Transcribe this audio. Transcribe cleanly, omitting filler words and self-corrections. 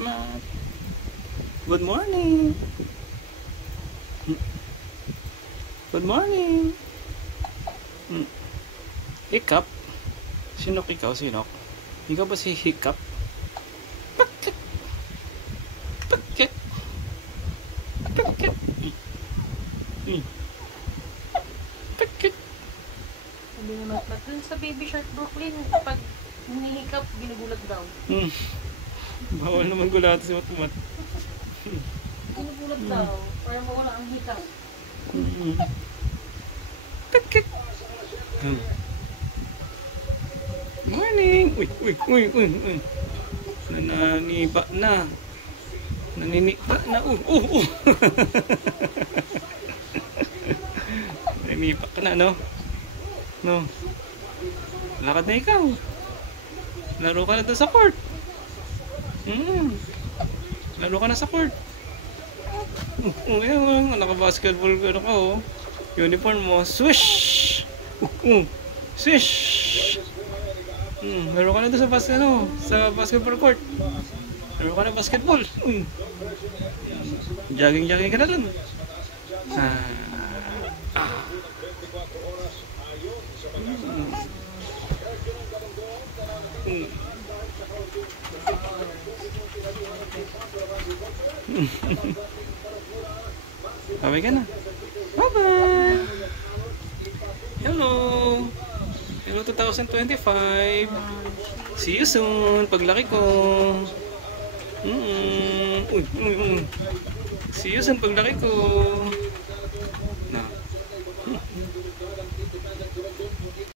Mat. Good morning. Good morning. Hiccup? Sinok ikaw? Sinok? Ikaw ba si Hiccup? Bakit? Bakit? Bakit? Bakit? Sabi naman, dun sa Baby Shark Brooklyn, pag hinihikap, ginugulat daw. Bawal naman gulata si Matmat. Ginugulat daw, para mawala ang hikap. Bakit? Morning! Uy. Nananiba na. Naniniba na. Naniniba ka na, no? No. Lakad na ikaw. Laro ka na doon sa court. Laro ka na sa court. Ayan, naka-basketball ka na ka, oh. Uniform mo. Swish! Swish! Laro ka na doon sa basketball court. Laro ka na basketball. Jogging ka na doon. Bye ka na. Bye-bye. Hello. Hello 2025. See you soon. Paglaki ko. See you soon paglaki ko.